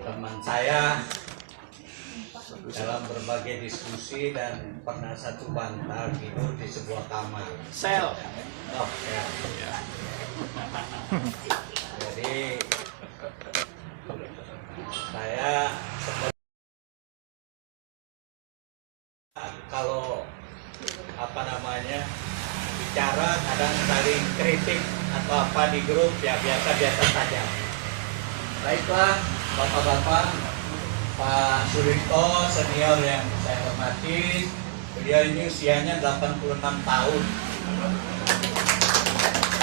teman saya dalam berbagai diskusi dan pernah satu bantal tidur di sebuah kamar. Sel. Oh, ya. Jadi saya kalau bicara kadang saling kritik atau apa di grup ya biasa-biasa saja. Baiklah bapak-bapak, Pak Surito senior yang saya hormati, beliau ini usianya 86 tahun.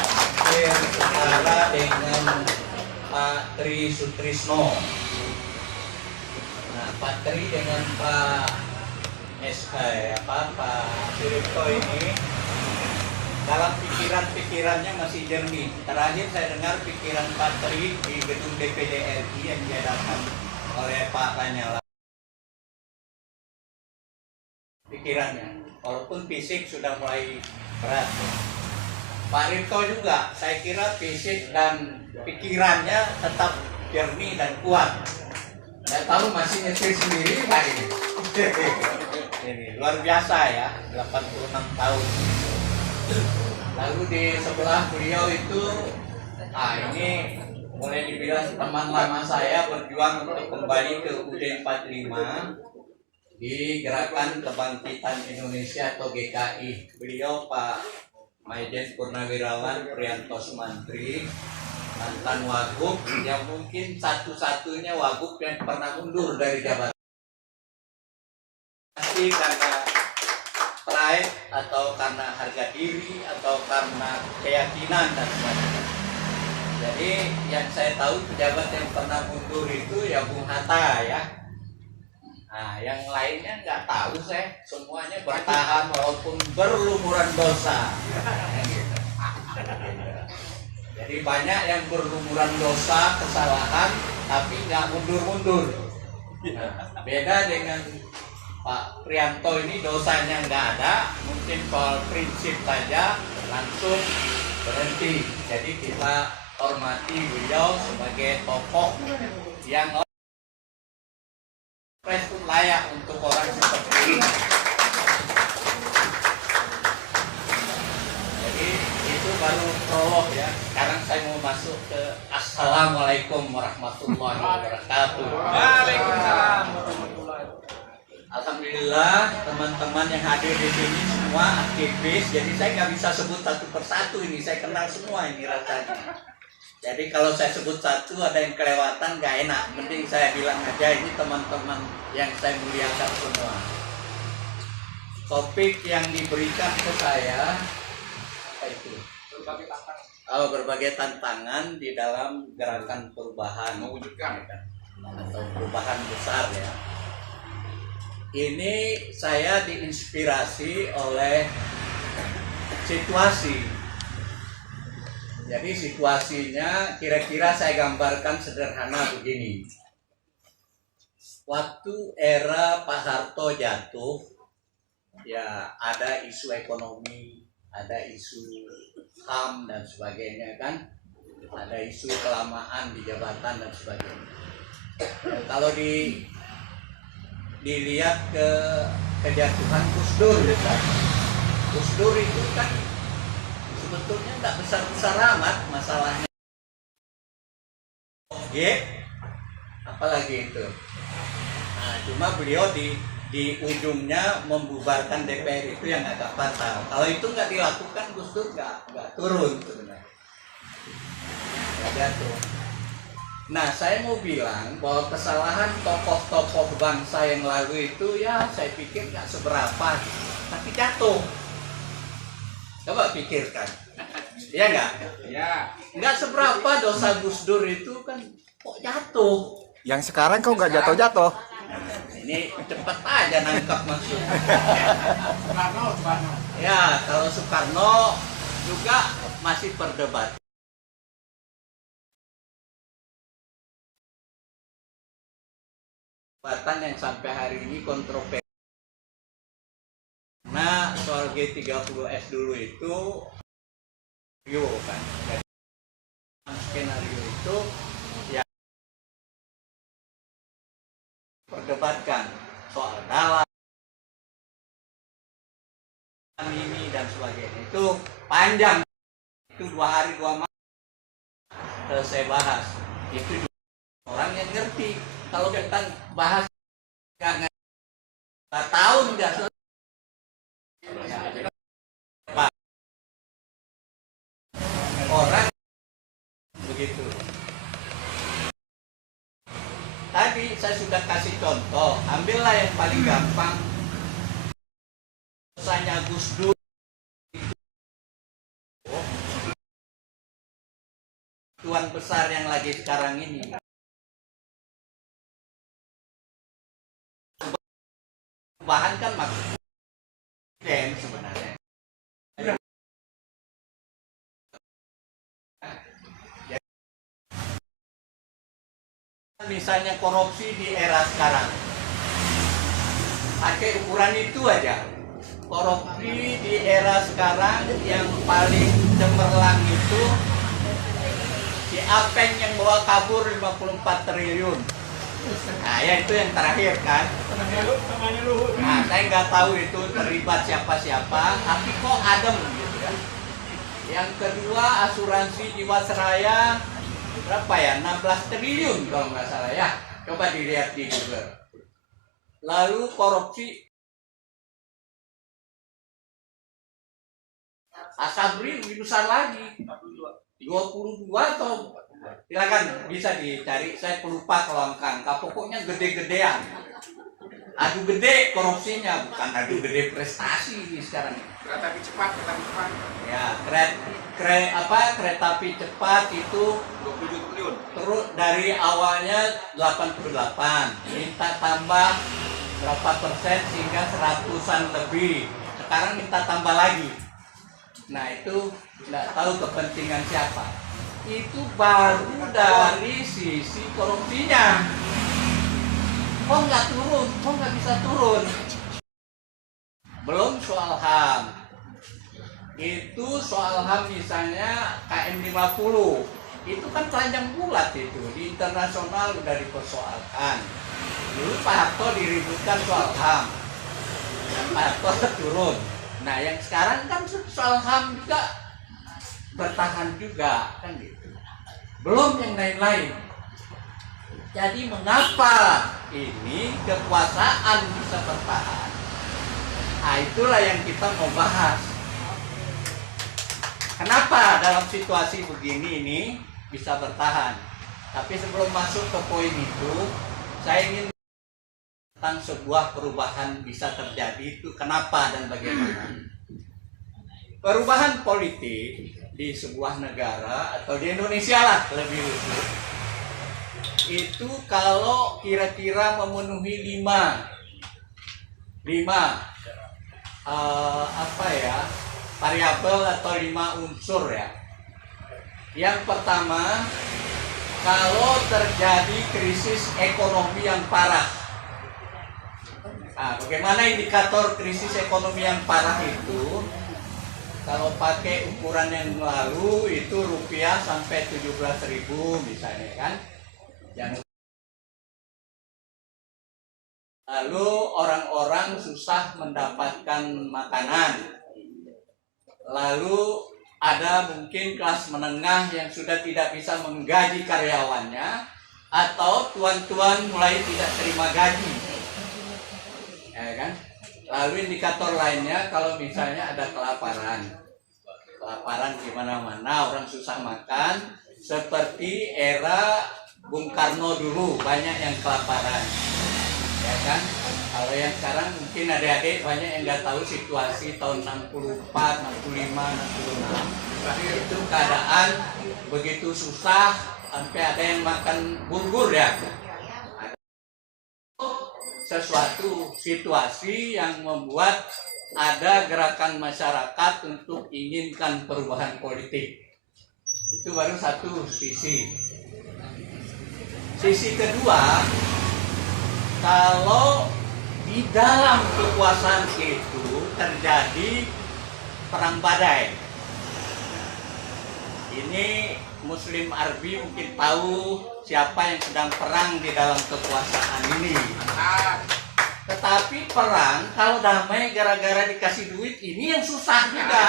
Hampir setara dengan Pak Tri Sutrisno. Nah, Pak Tri dengan Pak Pak Surito ini dalam pikirannya masih jernih. Terakhir saya dengar pikiran Pak Tri di gedung DPD RI yang diadakan oleh Pak Lanyala. Pikirannya, walaupun fisik sudah mulai berat. Pak Rito juga, saya kira fisik dan pikirannya tetap jernih dan kuat. Saya tahu masih nyetir sendiri Pak ini. Ini luar biasa ya, 86 tahun. Lalu di sebelah beliau itu, ini boleh dibilang teman lama saya berjuang untuk kembali ke UUD 45 di Gerakan Kebangkitan Indonesia atau GKI. Beliau Pak Maijen Purnawirawan Priyanto Sumantri, mantan wagub yang mungkin satu-satunya wagub yang pernah mundur dari jabatan. Pasti karena pride atau karena harga diri atau karena keyakinan dan sebagainya. Jadi yang saya tahu pejabat yang pernah mundur itu ya Bung Hatta ya. Nah, yang lainnya nggak tahu saya. Semuanya bertahan walaupun berlumuran dosa. Jadi banyak yang berlumuran dosa, kesalahan, tapi nggak mundur-mundur. Beda dengan Pak Priyanto ini, dosanya nggak ada, mungkin soal prinsip saja langsung berhenti. Jadi kita hormati beliau sebagai tokoh yang pun layak untuk orang seperti ini. Jadi itu baru prolog ya. Sekarang saya mau masuk ke Assalamualaikum warahmatullahi wabarakatuh. Waalaikumsalam. Alhamdulillah teman-teman yang hadir di sini semua aktivis. Jadi saya nggak bisa sebut satu persatu ini. Saya kenal semua ini rasanya. Jadi kalau saya sebut satu ada yang kelewatan nggak enak. Mending saya bilang aja ini teman-teman yang saya muliakan semua. Topik yang diberikan ke saya apa itu? Berbagai tantangan di dalam gerakan perubahan mewujudkan atau perubahan besar ya. Ini saya diinspirasi oleh situasi. Jadi situasinya kira-kira saya gambarkan sederhana begini. Waktu era Pak Harto jatuh, ya ada isu ekonomi, ada isu HAM dan sebagainya kan, ada isu kelamaan di jabatan dan sebagainya. Dan kalau dilihat ke kejatuhan Gus Dur, Gus Dur itu kan sebetulnya nggak besar-besar amat masalahnya. Apalagi itu. Nah, cuma beliau di ujungnya membubarkan DPR itu yang agak fatal. Kalau itu nggak dilakukan, Gus Dur nggak turun sebenarnya. Nggak jatuh. Nah, saya mau bilang bahwa kesalahan tokoh-tokoh bangsa yang lalu itu ya saya pikir nggak seberapa, tapi jatuh. Coba pikirkan, ya nggak? Ya. Nggak seberapa dosa Gus Dur itu kan kok jatuh. Yang sekarang kok nggak jatuh-jatuh? Ini cepat aja nangkap maksudnya. Soekarno. Ya, kalau Soekarno juga masih perdebatan yang sampai hari ini kontroversi. Nah, soal G30S dulu itu kan. Jadi, skenario itu dan sebagainya. Itu panjang. Itu 2 hari 2 malam saya bahas. Itu orang yang ngerti. Kalau kita bahas nggak tahu nggak orang begitu. Tadi saya sudah kasih contoh. Ambillah yang paling gampang. Misalnya Gus Dur. Tuan besar yang lagi sekarang ini. Perubahan kan maksudnya sebenarnya. Misalnya korupsi di era sekarang, pakai ukuran itu aja. Korupsi di era sekarang yang paling cemerlang itu si Apeng yang bawa kabur 54 triliun. Nah ya itu yang terakhir kan. Nah saya nggak tahu itu terlibat siapa-siapa, tapi kok adem gitu kan. Yang kedua asuransi Jiwasraya berapa ya, 16 triliun kalau nggak salah ya, coba dilihat di Google. Lalu korupsi Asabri lebih besar lagi, 22 atau silakan bisa dicari, saya pelupa kalau angka pokoknya gede-gedean. Adu gede korupsinya, bukan adu gede prestasi sekarang. Kereta api cepat. Ya, kereta api cepat itu 27 triliun. terus dari awalnya 88, minta tambah berapa persen sehingga 100-an lebih. Sekarang minta tambah lagi. Nah itu nggak tahu kepentingan siapa. Itu baru dari sisi korupsinya. Kok nggak turun? Kok nggak bisa turun? Belum soal HAM. Itu soal HAM misalnya KM 50. Itu kan telanjang bulat itu. Di internasional udah dipersoalkan. Dulu Pak Harto diributkan soal HAM. Pak Harto turun. Nah yang sekarang kan soal HAM juga bertahan juga kan gitu. Belum yang lain-lain. Jadi mengapa ini kekuasaan bisa bertahan? Nah itulah yang kita mau bahas. Kenapa dalam situasi begini ini bisa bertahan? Tapi sebelum masuk ke poin itu, saya ingin tentang sebuah perubahan bisa terjadi itu kenapa dan bagaimana. Perubahan politik di sebuah negara atau di Indonesia lah lebih khusus itu kalau kira-kira memenuhi 5 variabel atau 5 unsur ya. Yang pertama, kalau terjadi krisis ekonomi yang parah. Nah, bagaimana indikator krisis ekonomi yang parah itu? Kalau pakai ukuran yang lalu itu rupiah sampai 17.000 misalnya kan. Yang lalu orang-orang susah mendapatkan makanan. Lalu ada mungkin kelas menengah yang sudah tidak bisa menggaji karyawannya, atau tuan-tuan mulai tidak terima gaji. Ya kan? Lalu indikator lainnya kalau misalnya ada kelaparan di mana-mana, orang susah makan, seperti era Bung Karno dulu banyak yang kelaparan, ya kan? Kalau yang sekarang mungkin adik-adik banyak yang nggak tahu situasi tahun 64, 65, 66. Itu keadaan begitu susah sampai ada yang makan bubur ya. Sesuatu situasi yang membuat ada gerakan masyarakat untuk inginkan perubahan politik. Itu baru satu sisi. Sisi kedua, kalau di dalam kekuasaan itu terjadi perang badai. Ini Muslim Arbi mungkin tahu siapa yang sedang perang di dalam kekuasaan ini. Tetapi perang kalau damai gara-gara dikasih duit ini yang susah juga.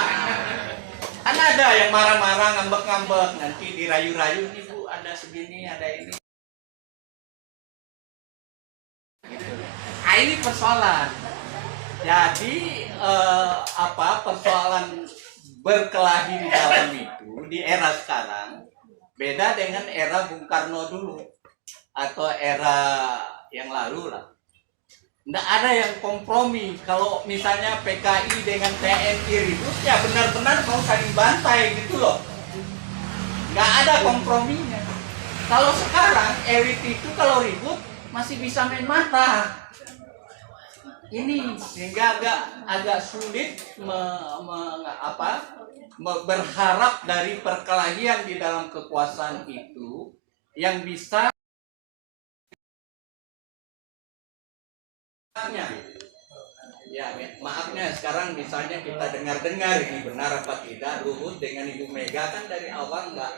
Kan ada yang marah-marah, ngambek-ngambek, nanti dirayu-rayu, nih Bu ada segini, ada ini. Nah, ini persoalan. Jadi persoalan berkelahi di dalam itu di era sekarang beda dengan era Bung Karno dulu atau era yang lalu lah. Nggak ada yang kompromi. Kalau misalnya PKI dengan TNI ribut, ya benar-benar mau saling bantai gitu loh. Nggak ada komprominya. Kalau sekarang elit itu kalau ribut masih bisa main mata. Ini sehingga agak sulit berharap dari perkelahian di dalam kekuasaan itu yang bisa ya maafnya sekarang misalnya kita dengar-dengar ini benar apa tidak, Luhut dengan Ibu Mega kan dari awal nggak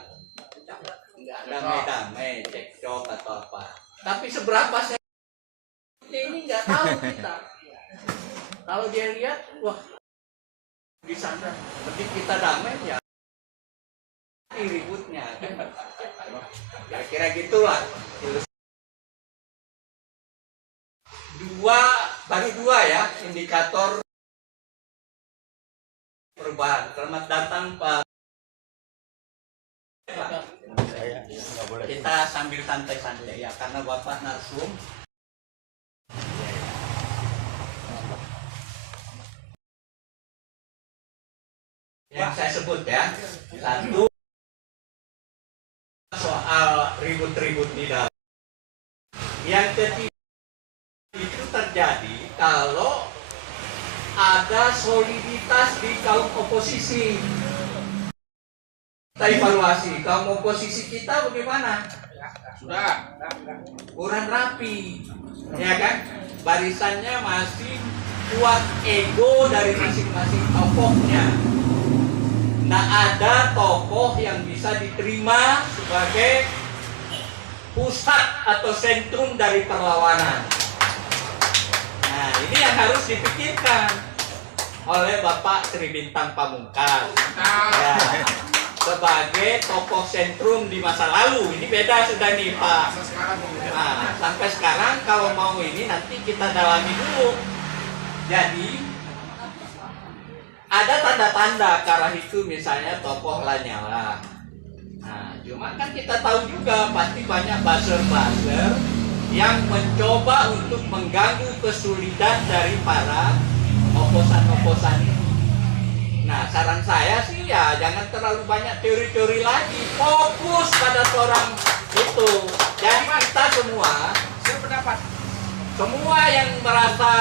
damai-damai, cekcok atau apa. Tapi seberapa saya ini nggak tahu kita. Kalau dia lihat, wah di sana, berarti kita damai ya ributnya. Kira-kira gitulah. Baru dua ya indikator perubahan. Selamat datang Pak. Kita sambil santai-santai ya karena Bapak narsum. Yang saya sebut ya, satu soal ribut-ribut di dalam. Yang ketiga itu terjadi kalau ada soliditas di kaum oposisi. Kita evaluasi kaum oposisi kita bagaimana? Sudah kurang rapi, ya kan? Barisannya masih kuat ego dari masing-masing tokohnya. Nah, ada tokoh yang bisa diterima sebagai pusat atau sentrum dari perlawanan. Nah, ini yang harus dipikirkan oleh Bapak Sri Bintang Pamungkas ya, sebagai tokoh sentrum di masa lalu. Ini beda sudah nih Pak. Nah, sampai sekarang kalau mau ini nanti kita dalami dulu. Jadi ada tanda-tanda ke arah itu, misalnya tokoh Lanyala. Nah, cuma kan kita tahu juga pasti banyak buzzer-buzzer yang mencoba untuk mengganggu kesulitan dari para oposan-oposan ini. Nah, saran saya sih ya jangan terlalu banyak teori-teori lagi, fokus pada seorang itu. Jadi kita semua yang merasa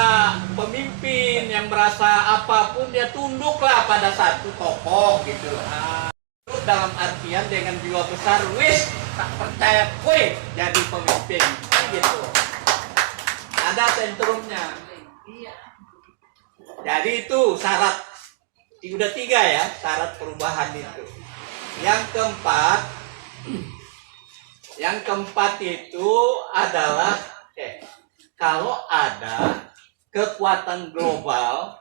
pemimpin, yang merasa apapun, dia tunduklah pada satu tokoh gitu. Nah, dalam artian dengan jiwa besar, wis tak percaya kue jadi pemimpin, gitu. Ada sentrumnya. Jadi itu syarat, udah 3 ya syarat perubahan itu. Yang keempat itu adalah kalau ada kekuatan global,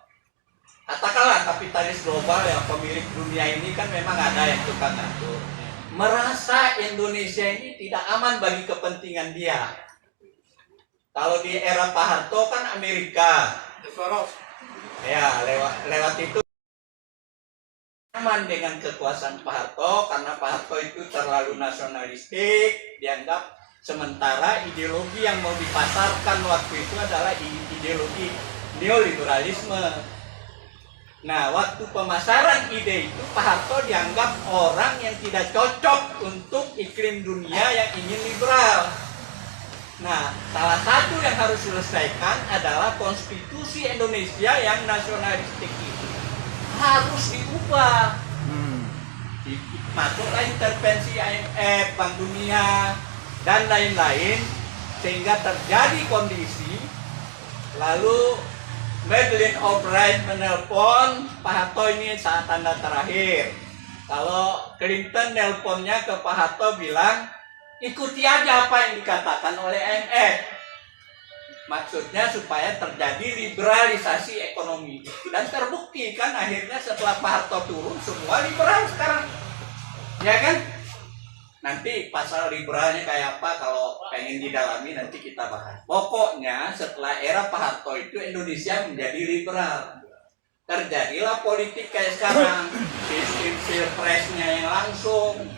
katakanlah kapitalis global yang pemilik dunia ini kan memang ada yang tukang ngatur, merasa Indonesia ini tidak aman bagi kepentingan dia. Kalau di era Pak Harto kan Amerika, ya lewat itu aman dengan kekuasaan Pak Harto karena Pak Harto itu terlalu nasionalistik dianggap. Sementara ideologi yang mau dipasarkan waktu itu adalah ideologi neoliberalisme. Nah, waktu pemasaran ide itu Pak Harto dianggap orang yang tidak cocok untuk iklim dunia yang ingin liberal. Nah, salah satu yang harus diselesaikan adalah konstitusi Indonesia yang nasionalistik itu harus diubah. Masuklah intervensi IMF, Bank Dunia, dan lain-lain, sehingga terjadi kondisi. Lalu Madeleine Albright menelpon Pak Harto ini saat tanda terakhir. Kalau Clinton nelponnya ke Pak Harto bilang, ikuti aja apa yang dikatakan oleh IMF. Maksudnya supaya terjadi liberalisasi ekonomi. Dan terbukti kan akhirnya setelah Pak Harto turun semua liberal sekarang. Ya kan? Nanti pasal liberalnya kayak apa kalau pengen didalami nanti kita bahas. Pokoknya setelah era Pak Harto itu Indonesia menjadi liberal. Terjadilah politik kayak sekarang, sistem pilpresnya yang langsung,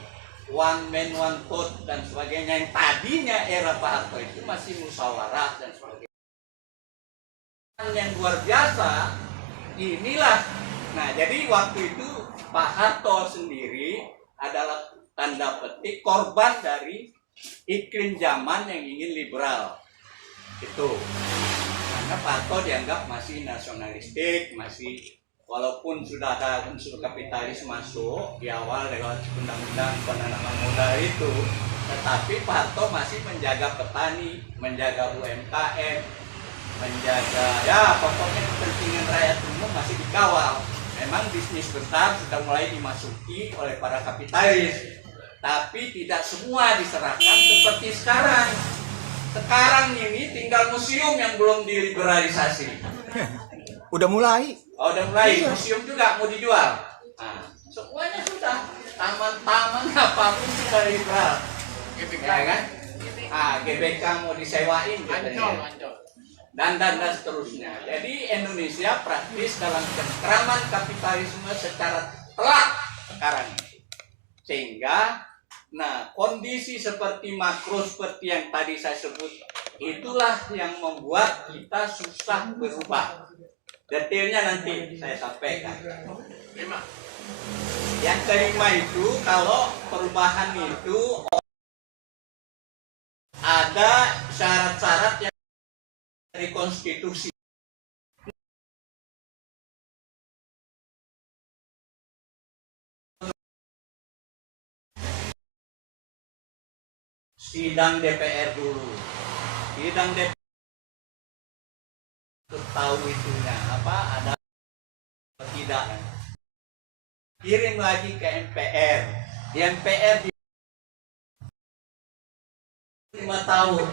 one man one vote dan sebagainya. Yang tadinya era Pak Harto itu masih musyawarah dan sebagainya. Yang luar biasa inilah. Nah, jadi waktu itu Pak Harto sendiri adalah tanda petik korban dari iklim zaman yang ingin liberal. Itu karena Pak Harto dianggap masih nasionalistik, masih walaupun sudah ada unsur kapitalis masuk di awal lewat undang-undang penanaman modal itu, tetapi Pak Harto masih menjaga petani, menjaga UMKM, menjaga ya pokoknya kepentingan rakyat umum masih dikawal. Memang bisnis besar sudah mulai dimasuki oleh para kapitalis, tapi tidak semua diserahkan seperti sekarang. Sekarang ini tinggal museum yang belum diliberalisasi. Udah mulai. Oh, udah mulai. Museum juga mau dijual. Nah, semuanya sudah. Taman-taman apapun sudah liberal. Ya kan? GBK mau disewain katanya. Dan seterusnya. Jadi Indonesia praktis dalam cengkraman kapitalisme secara telak sekarang. Sehingga kondisi seperti makro seperti yang tadi saya sebut itulah yang membuat kita susah berubah. Detailnya nanti saya sampaikan. Yang kelima itu kalau perubahan itu ada syarat-syarat yang dari konstitusi. Sidang DPR dulu. Sidang DPR tahu itunya apa ada tidak. Kirim lagi ke MPR. Di MPR 5 tahun.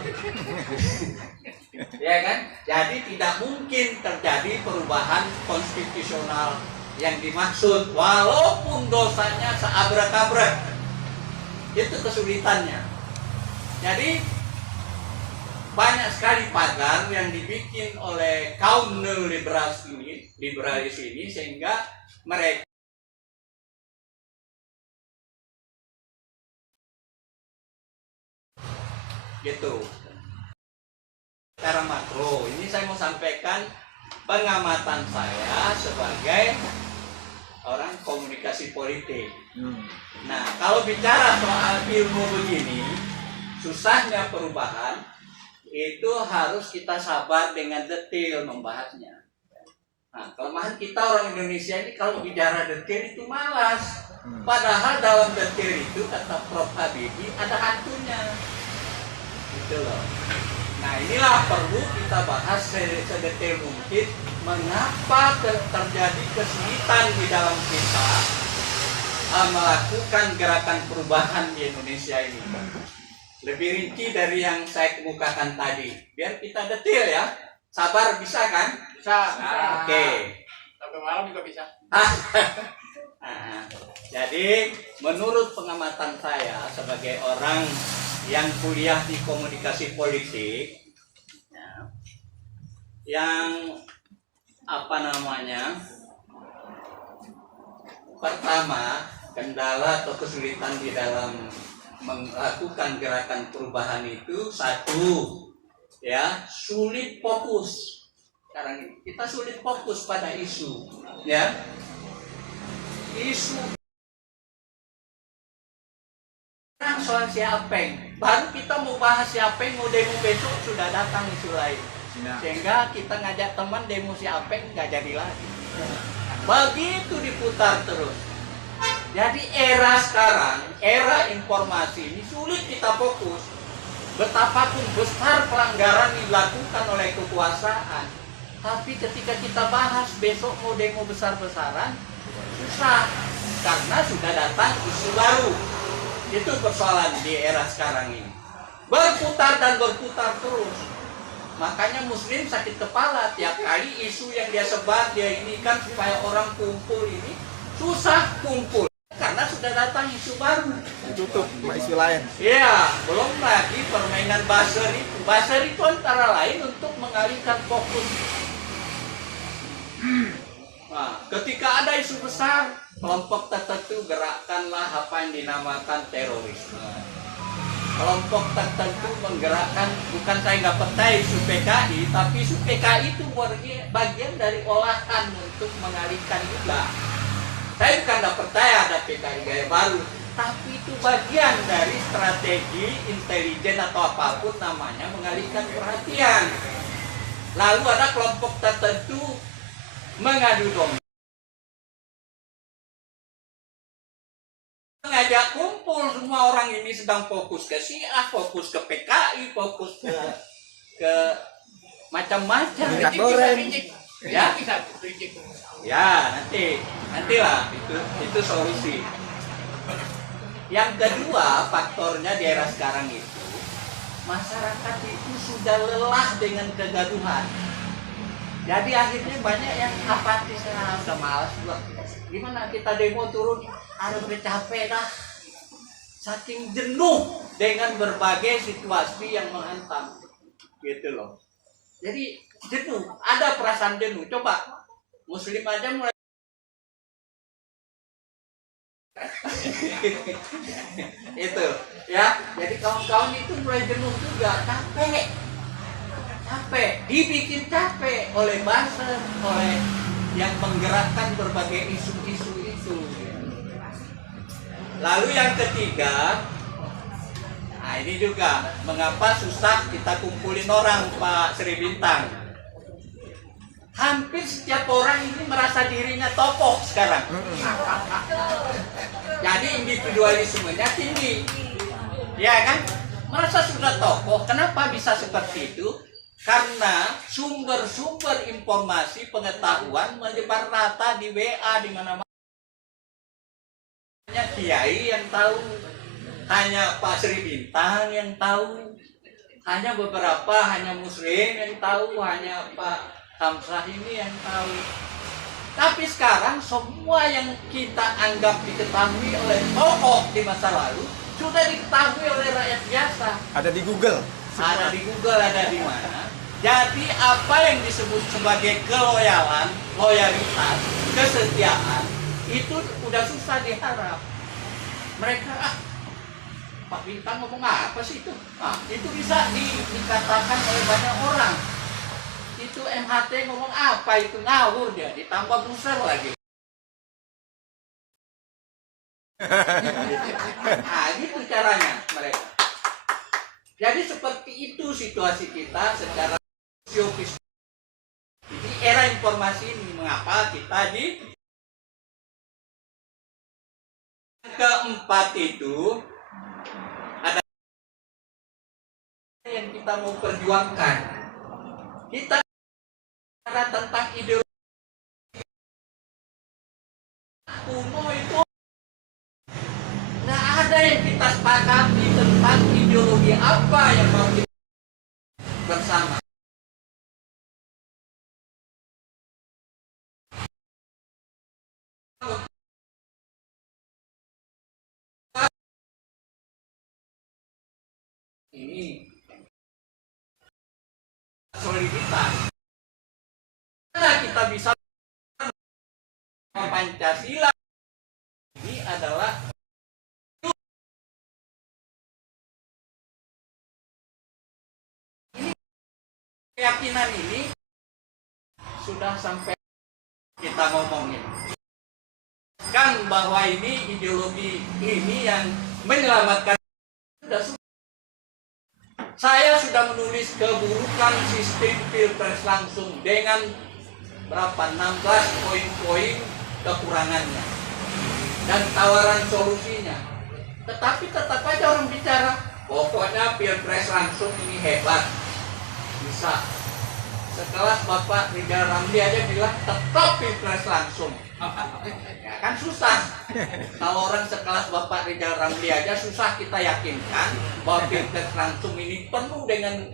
Ya kan? Jadi tidak mungkin terjadi perubahan konstitusional yang dimaksud walaupun dosanya seabrak-abrak. Itu kesulitannya. Jadi banyak sekali pagar yang dibikin oleh kaum neoliberalis ini sehingga mereka gitu. Secara makro, ini saya mau sampaikan pengamatan saya sebagai orang komunikasi politik. Nah, kalau bicara soal ilmu begini, susahnya perubahan itu harus kita sabar dengan detail membahasnya. Nah, kelemahan kita orang Indonesia ini kalau bicara detail itu malas. Padahal dalam detail itu kata Prof. Habibie ada hantunya. Gitu loh. Nah, inilah perlu kita bahas sedetail mungkin mengapa terjadi kesulitan di dalam kita melakukan gerakan perubahan di Indonesia ini. Lebih rinci dari yang saya kemukakan tadi. Biar kita detail ya. Sabar bisa kan? Bisa. Oke. Sampai malam juga bisa. Jadi menurut pengamatan saya sebagai orang yang kuliah di komunikasi politik, yang pertama kendala atau kesulitan di dalam melakukan gerakan perubahan itu satu, ya sulit fokus. Sekarang ini kita sulit fokus pada isu, ya isu soal Siapeng. Baru kita mau bahas Siapeng, mau demo besok sudah datang isu lain. Sehingga kita ngajak teman demo Siapeng nggak jadi lagi. Begitu diputar terus. Jadi era sekarang, era informasi ini sulit kita fokus. Betapapun besar pelanggaran dilakukan oleh kekuasaan, tapi ketika kita bahas besok mau demo besar-besaran, susah. Karena sudah datang isu baru. Itu persoalan di era sekarang ini. Berputar dan berputar terus. Makanya Muslim sakit kepala tiap kali isu yang dia sebar, dia ini kan supaya orang kumpul ini susah kumpul karena sudah datang isu baru. Tutup sama isu lain. Iya, belum lagi permainan buzzer itu. Buzzer itu antara lain untuk mengalihkan fokus. Nah, ketika ada isu besar, kelompok tertentu gerakkanlah apa yang dinamakan terorisme. Kelompok tertentu menggerakkan, bukan saya nggak percaya isu PKI, tapi isu PKI itu bagian dari olahan untuk mengalihkan juga. Saya bukan nggak percaya ada PKI gaya baru, tapi itu bagian dari strategi intelijen atau apapun namanya mengalihkan perhatian. Lalu ada kelompok tertentu mengadu domba, mengajak kumpul semua orang ini sedang fokus ke Syiah, fokus ke PKI, fokus ke macam-macam. Minyak goreng. Ya, Bisa reject. ya nantilah itu solusi. Yang kedua faktornya di era sekarang itu masyarakat itu sudah lelah dengan kegaduhan. Jadi akhirnya banyak yang apatis, udah malas juga. Gimana kita demo turun, harus capek dah. Saking jenuh dengan berbagai situasi yang menghantam, gitu loh. Jadi jenuh, ada perasaan jenuh. Coba Muslim aja mulai itu ya. Jadi kawan-kawan itu mulai jenuh juga, capek, dibikin capek oleh buzzer, oleh yang menggerakkan berbagai isu-isu itu. Lalu yang ketiga, nah ini juga mengapa susah kita kumpulin orang, Pak Sri Bintang. Hampir setiap orang ini merasa dirinya tokoh sekarang. Jadi individualismenya tinggi, ya kan? Merasa sudah tokoh. Kenapa bisa seperti itu? Karena sumber-sumber informasi pengetahuan menyebar rata di WA di mana-mana. Hanya kiai yang tahu, hanya Pak Sri Bintang yang tahu, hanya beberapa, hanya Muslim yang tahu, hanya Pak Hamzah ini yang tahu. Tapi sekarang semua yang kita anggap diketahui oleh tokoh di masa lalu sudah diketahui oleh rakyat biasa. Ada di Google. Ada di Google, ada di mana. Jadi apa yang disebut sebagai keloyalan, loyalitas, kesetiaan itu udah susah diharap. Mereka Pak Bintang ngomong apa sih itu? Itu bisa dikatakan oleh banyak orang. Itu MHT ngomong apa itu, ngawur dia, ditambah buser lagi. Gitu caranya mereka. Jadi seperti itu situasi kita secara sosiologis. Di era informasi ini mengapa kita di keempat itu ada yang kita mau perjuangkan. Kita bicara tentang ideologi kuno itu nggak ada yang kita sepakati tentang ideologi apa yang mau kita bersama. Ini soliditas. Karena kita bisa Pancasila ini adalah keyakinan ini sudah sampai kita ngomongin kan bahwa ini ideologi ini yang menyelamatkan. Saya sudah menulis keburukan sistem pilpres langsung dengan berapa 16 poin-poin kekurangannya dan tawaran solusinya. Tetapi tetap aja orang bicara, pokoknya pilpres langsung ini hebat, bisa. Sekelas Bapak Rizal Ramli aja bilang tetap pilpres langsung. Ya kan susah. Kalau orang sekelas Bapak Rizal Ramli aja susah kita yakinkan bahwa pilpres langsung ini penuh dengan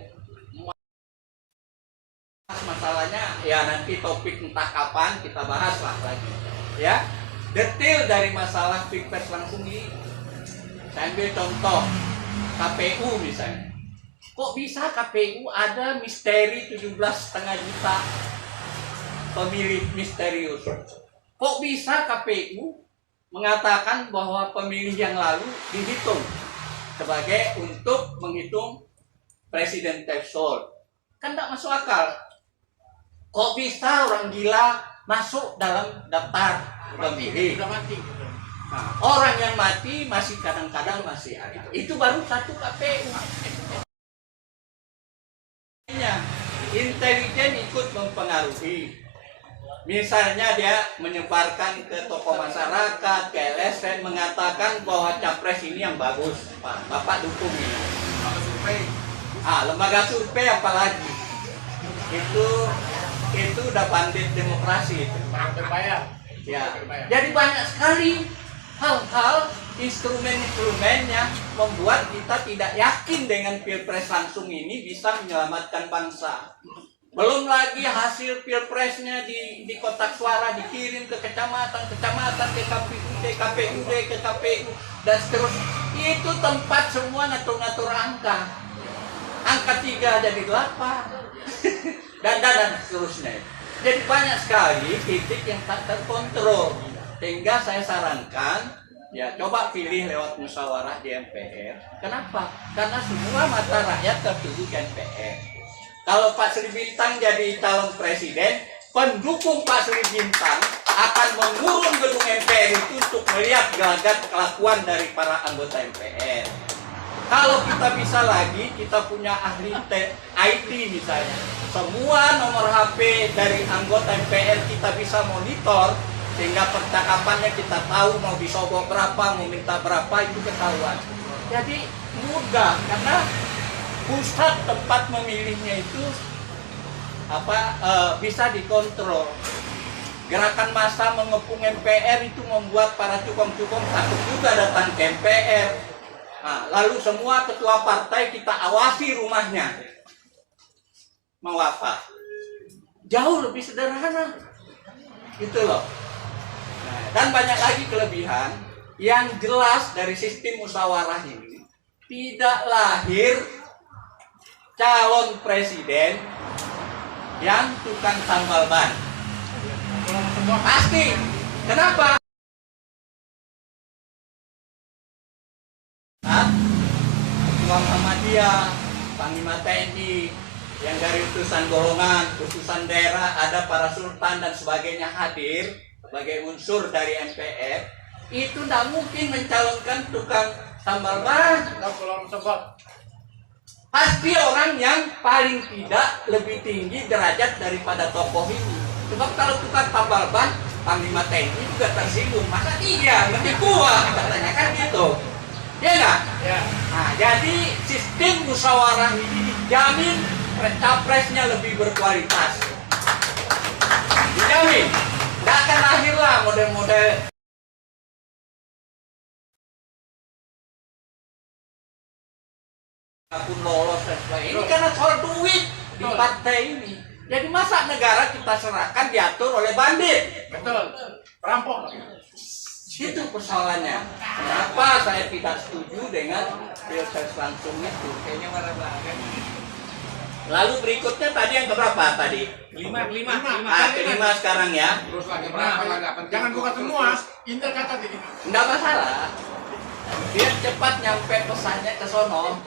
Masalahnya ya nanti topik entah kapan kita bahas lah lagi. Ya, detail dari masalah pilpres langsung ini. Saya ambil contoh KPU misalnya. Kok bisa KPU ada misteri 17,5 juta pemilih misterius? Kok bisa KPU mengatakan bahwa pemilih yang lalu dihitung sebagai untuk menghitung presiden threshold? Kan tidak masuk akal. Kok bisa orang gila masuk dalam daftar pemilih? Sudah mati. Nah, orang yang mati masih kadang-kadang masih ada. Itu baru satu KPU. Intelijen ikut mempengaruhi. Misalnya dia menyebarkan ke tokoh masyarakat, ke LSM, mengatakan bahwa capres ini yang bagus, Pak. Bapak dukung ini. Kalau survei, Lembaga survei apalagi. Itu udah bandit demokrasi itu. orang berbayar. Ya. Jadi banyak sekali hal-hal instrumen-instrumen yang membuat kita tidak yakin dengan pilpres langsung ini bisa menyelamatkan bangsa. Belum lagi hasil pilpresnya di kotak suara dikirim ke kecamatan, ke KPUD, ke KPU, dan seterusnya. Itu tempat semua ngatur-ngatur angka. Angka 3 jadi 8. dan seterusnya. Jadi banyak sekali titik yang tak terkontrol. Sehingga saya sarankan, ya coba pilih lewat musyawarah di MPR. Kenapa? Karena semua mata rakyat tertuju ke MPR. Kalau Pak Sri Bintang jadi calon presiden, pendukung Pak Sri Bintang akan mengurung gedung MPR itu untuk melihat gelagat kelakuan dari para anggota MPR. Kalau kita bisa lagi, kita punya ahli IT misalnya. Semua nomor HP dari anggota MPR kita bisa monitor, sehingga percakapannya kita tahu mau disogok berapa, mau minta berapa, itu ketahuan. Jadi mudah, karena pusat tempat memilihnya itu bisa dikontrol. Gerakan massa mengepung MPR itu membuat para cukong-cukong takut juga datang ke MPR. Nah, lalu semua ketua partai kita awasi rumahnya. Mau apa? Jauh lebih sederhana. Gitu loh. Nah, dan banyak lagi kelebihan yang jelas dari sistem musyawarah ini. Tidak lahir calon presiden yang tukang tambal ban. Pasti. Kenapa? Ketua Muhammadiyah, Panglima TNI, yang dari utusan golongan, utusan daerah, ada para sultan dan sebagainya hadir sebagai unsur dari MPR, itu tidak mungkin mencalonkan tukang tambal ban. Pasti orang yang paling tidak lebih tinggi derajat daripada tokoh ini. Sebab kalau tukang tambal ban, Panglima TNI juga tersinggung. Masa iya, lebih kuat katanya kan gitu. Ya enggak? Ya. Nah, jadi sistem musyawarah ini dijamin capresnya lebih berkualitas. Dijamin. Tidak akan lahirlah model-model pun lolos dan sebagainya. Ini karena soal duit di partai ini. Jadi masa negara kita serahkan diatur oleh bandit? Betul. Perampok. Itu persoalannya. Kenapa saya tidak setuju dengan pilpres langsung itu? Kayaknya marah banget. Lalu berikutnya tadi yang keberapa tadi? 5. Kelima sekarang ya. Terus lagi berapa? Jangan buka semua. Inter kata ini. Enggak masalah. Biar cepat nyampe pesannya ke sono,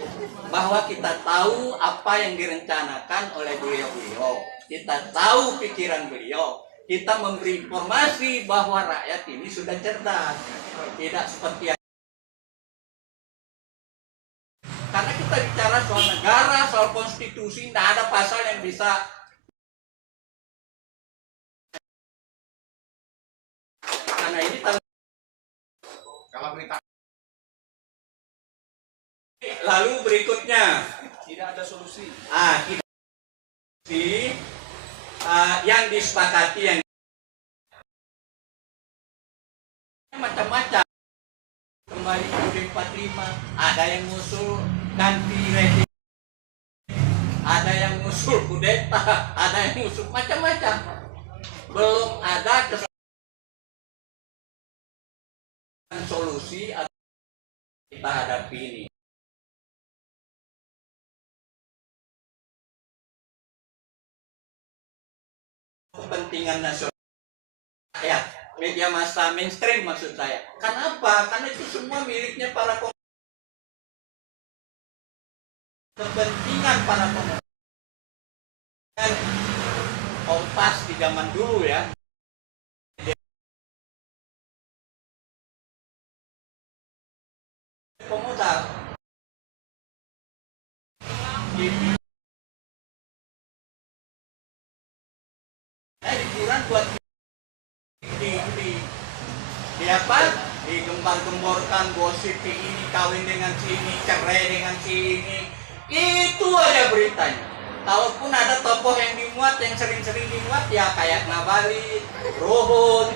bahwa kita tahu apa yang direncanakan oleh beliau-beliau. Kita tahu pikiran beliau. Kita memberi informasi bahwa rakyat ini sudah cerdas. Tidak seperti yang... Karena kita bicara soal negara, soal konstitusi, tidak ada pasal yang bisa... Karena ini Kalau berita lalu berikutnya tidak ada solusi. Yang disepakati yang macam-macam, kembali ke UUD 45, ada yang ngusul ganti rezim, ada yang usul kudeta, ada yang usul macam-macam. Belum ada solusi atau kita hadapi ini. Kepentingan nasional ya, media massa mainstream maksud saya. Kenapa? Karena itu semua miliknya para kepentingan para pemerintah. Kompas di zaman dulu ya. Pemodal. Liburan buat di apa? Digembar-gemborkan gosip ini kawin dengan si ini, cerai dengan si ini. Itu aja beritanya. Kalaupun ada tokoh yang dimuat, yang sering-sering dimuat, ya kayak Ngabalin, Ruhut.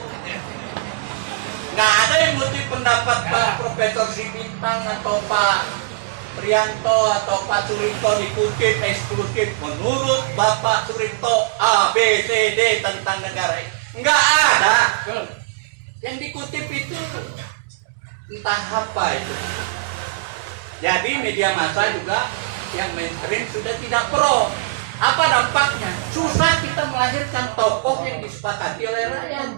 Nggak ada yang ngutip pendapat Pak Profesor Sibintang atau Pak Prianto atau Pak Surito dikutip eksklusif menurut Bapak Surito A, B, C, D tentang negara ini. Nggak ada. Yang dikutip itu entah apa itu. Jadi media massa juga yang mainstream sudah tidak pro. Apa dampaknya? Susah kita melahirkan tokoh yang disepakati oleh rakyat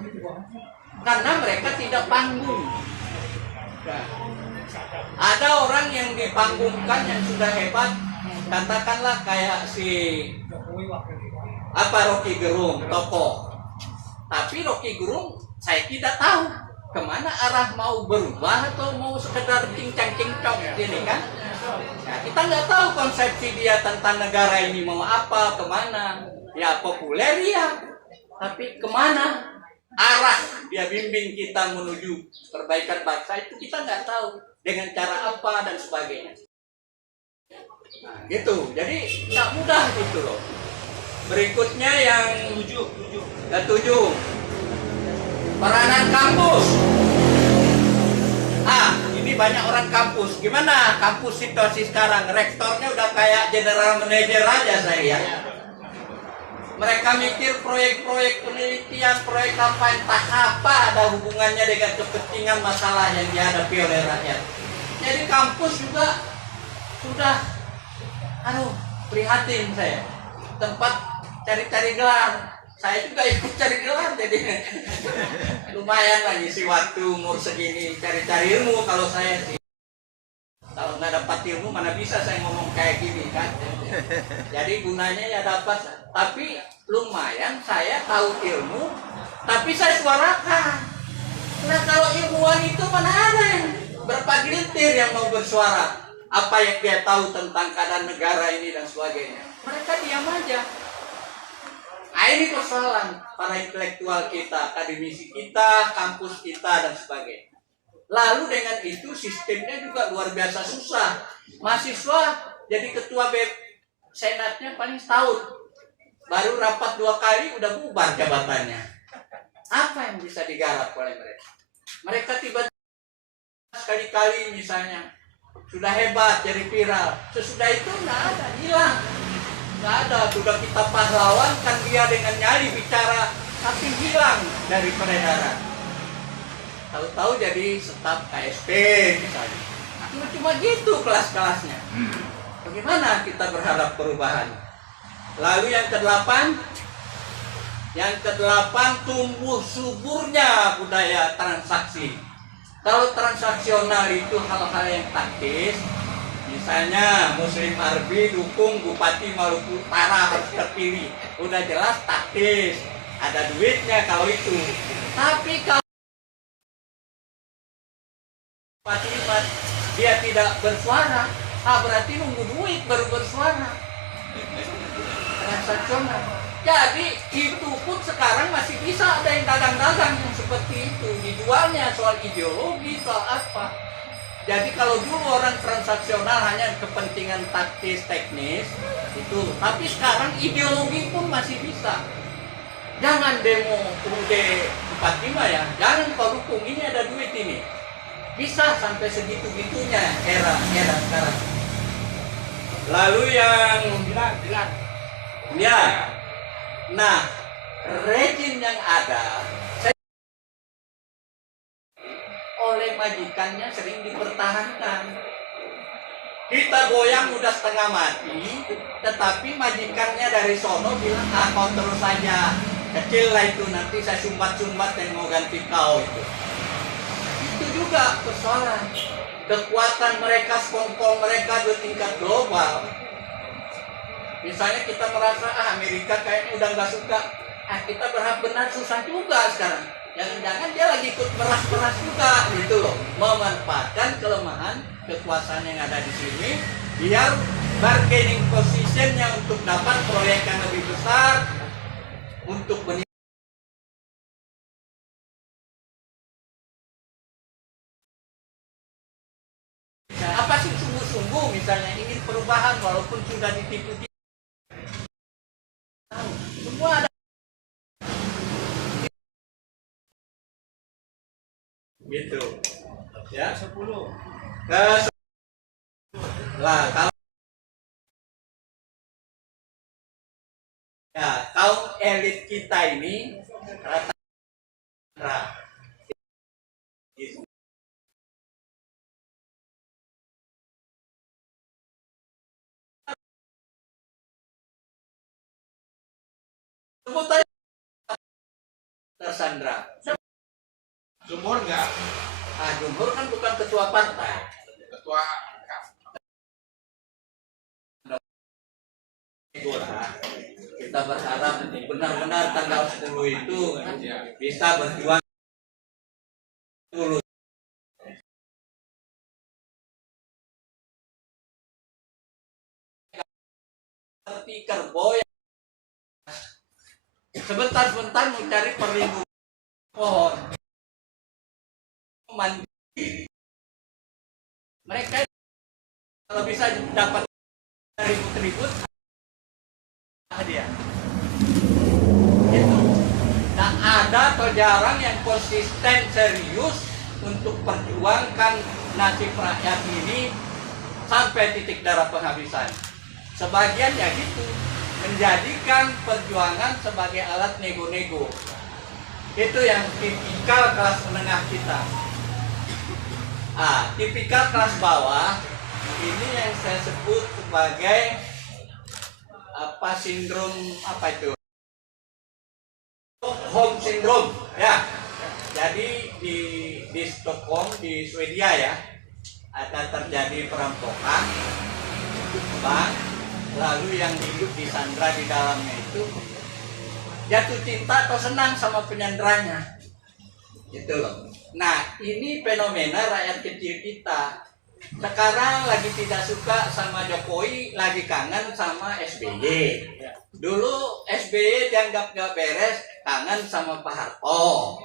karena mereka tidak panggung. Nah, ada orang yang dipanggungkan yang sudah hebat, katakanlah kayak si Rocky Gerung, tokoh. Tapi Rocky Gerung saya tidak tahu kemana arah mau berubah atau mau sekedar cincang-cincong ini kan. Nah, kita nggak tahu konsepsi dia tentang negara ini mau apa, kemana. Ya populer ya, tapi kemana arah dia bimbing kita menuju perbaikan bangsa itu kita nggak tahu dengan cara apa dan sebagainya. Nah, gitu. Jadi nggak mudah gitu loh. Berikutnya yang ketujuh, peranan kampus. Ini banyak orang kampus. Gimana kampus situasi sekarang? Rektornya udah kayak general manager aja saya ya. Mereka mikir proyek-proyek penelitian, proyek apa entah apa ada hubungannya dengan kepentingan masalah yang dihadapi oleh rakyat. Jadi kampus juga sudah prihatin saya. Tempat cari-cari gelar. Saya juga ikut cari gelar, jadi lumayan lah ngisi waktu umur segini cari-cari ilmu. Kalau saya sih, kalau nggak dapat ilmu mana bisa saya ngomong kayak gini kan. Jadi gunanya ya dapat, tapi lumayan saya tahu ilmu, tapi saya suarakan. Nah kalau ilmuwan itu mana ada yang berpagelintir yang mau bersuara apa yang dia tahu tentang keadaan negara ini dan sebagainya. Mereka diam aja. Nah, ini persoalan para intelektual kita, akademisi kita, kampus kita, dan sebagainya. Lalu dengan itu sistemnya juga luar biasa susah. Mahasiswa jadi ketua senatnya paling setahun. Baru rapat 2 kali udah bubar jabatannya. Apa yang bisa digarap oleh mereka? Mereka tiba-tiba sekali-kali misalnya sudah hebat jadi viral. Sesudah itu nggak ada, hilang. Nggak ada, sudah kita pahlawan kan dia dengan nyali bicara tapi hilang dari peredaran. Tahu-tahu jadi staf KSP misalnya. Cuma gitu kelas-kelasnya. Bagaimana kita berharap perubahan? Lalu yang ke-8 tumbuh suburnya budaya transaksi. Kalau transaksional itu hal-hal yang taktis. Misalnya Muslim Arbi dukung Bupati Maluku Utara harus terpilih. Udah jelas taktis. Ada duitnya kalau itu. Tapi kalau Bupati dia tidak bersuara, berarti nunggu duit baru bersuara. Transaksional. Jadi itu pun sekarang masih bisa ada yang dagang-dagang yang seperti itu. Dijualnya soal ideologi, soal apa. Jadi kalau dulu orang transaksional hanya kepentingan taktis, teknis, itu. Tapi sekarang ideologi pun masih bisa. Jangan demo UUD 45 ya, jangan kau dukung, ini ada duit ini. Bisa sampai segitu-gitunya era sekarang. Lalu yang Ya. Nah, rejim yang ada oleh majikannya sering dipertahankan. Kita goyang udah setengah mati, tetapi majikannya dari sono bilang, kau terus saja, kecil lah itu, nanti saya sumbat-sumbat dan mau ganti kau itu. Itu juga persoalan. Kekuatan mereka, sekongkol mereka di tingkat global. Misalnya kita merasa, Amerika kayaknya udah nggak suka, kita berhak benar susah juga sekarang. Jangan-jangan dia lagi ikut meras-meras juga gitu loh, memanfaatkan kelemahan kekuasaan yang ada di sini biar bargaining positionnya untuk dapat proyek yang lebih besar untuk apa sih sungguh-sungguh misalnya ingin perubahan walaupun sudah ditipu-tipu. Semua ada gitu ya. 10 lah kalau ya kaum elit kita ini rata gitu. Sebut aja tersandra. Jumhur enggak? Jumhur kan bukan ketua partai. Ketua Itulah kita berharap benar-benar tanggal 10 itu bisa berjuang dulu. Speaker boy sebentar-sebentar mencari perlindungan pohon mandiri. Mereka kalau bisa dapat ribut-ribut dia itu. Nah, ada atau jarang yang konsisten serius untuk perjuangkan nasib rakyat ini sampai titik darah penghabisan. Sebagian ya gitu, menjadikan perjuangan sebagai alat nego-nego. Itu yang tipikal kelas menengah kita. Tipikal kelas bawah ini yang saya sebut sebagai sindrom itu? Home syndrome ya. Jadi di Stockholm di Swedia ya ada terjadi perampokan bank, lalu yang hidup disandra di dalamnya itu jatuh cinta atau senang sama penyanderanya gitu loh. Nah, ini fenomena rakyat kecil kita. Sekarang lagi tidak suka sama Jokowi, lagi kangen sama SBY. Dulu SBY dianggap gak beres, kangen sama Pak Harto.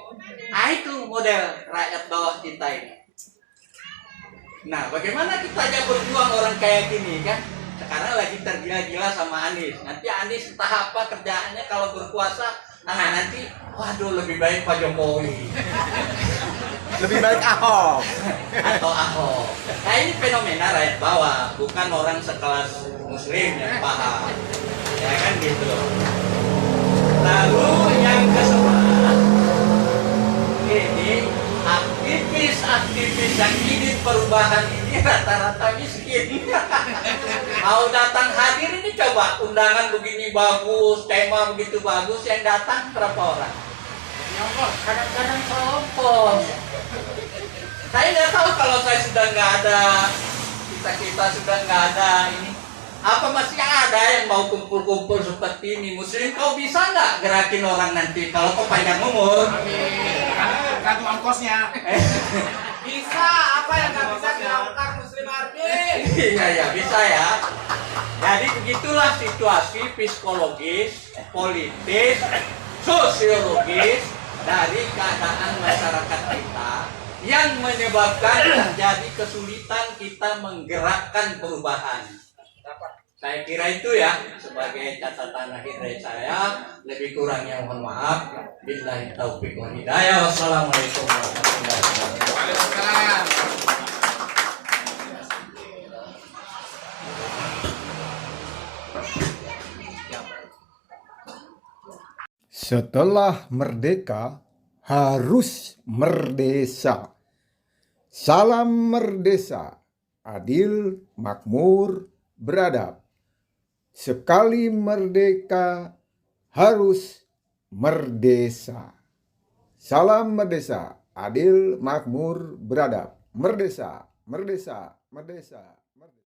Itu model rakyat bawah kita ini. Nah, bagaimana kita aja berjuang orang kayak gini kan? Sekarang lagi tergila-gila sama Anies. Nanti Anies entah apa kerjaannya kalau berkuasa, nanti waduh lebih baik Pak Jokowi. Lebih baik Ahok Atau Ahok. Nah, ini fenomena rakyat bawah, bukan orang sekelas muslim yang paham. Ya kan gitu. Lalu yang kesebelah ini aktivis yang ingin perubahan ini rata-rata miskin. Mau datang hadir ini coba undangan begini bagus, tema begitu bagus, yang datang berapa orang? Kadang-kadang serompong. Saya nggak tahu kalau saya sudah nggak ada, kita sudah nggak ada ini. Apa masih ada yang mau kumpul-kumpul seperti ini? Muslim kau bisa nggak gerakin orang nanti kalau kau panjang umur? Amin. Kartu ongkosnya. Bisa, apa yang nggak bisa dilakukan Muslim Arvin? Iya bisa ya. Jadi begitulah situasi psikologis, politis, sosiologis dari keadaan masyarakat kita yang menyebabkan terjadi kesulitan kita menggerakkan perubahan. Saya kira itu ya sebagai catatan akhir dari saya. Lebih kurangnya mohon maaf. Billahi taufiq wal hidayah. Wassalamualaikum warahmatullahi wabarakatuh. Waalaikumsalam. Setelah merdeka, harus merdesa. Salam merdesa, adil, makmur, beradab. Sekali merdeka, harus merdesa. Salam merdesa, adil, makmur, beradab. Merdesa, merdesa, merdesa.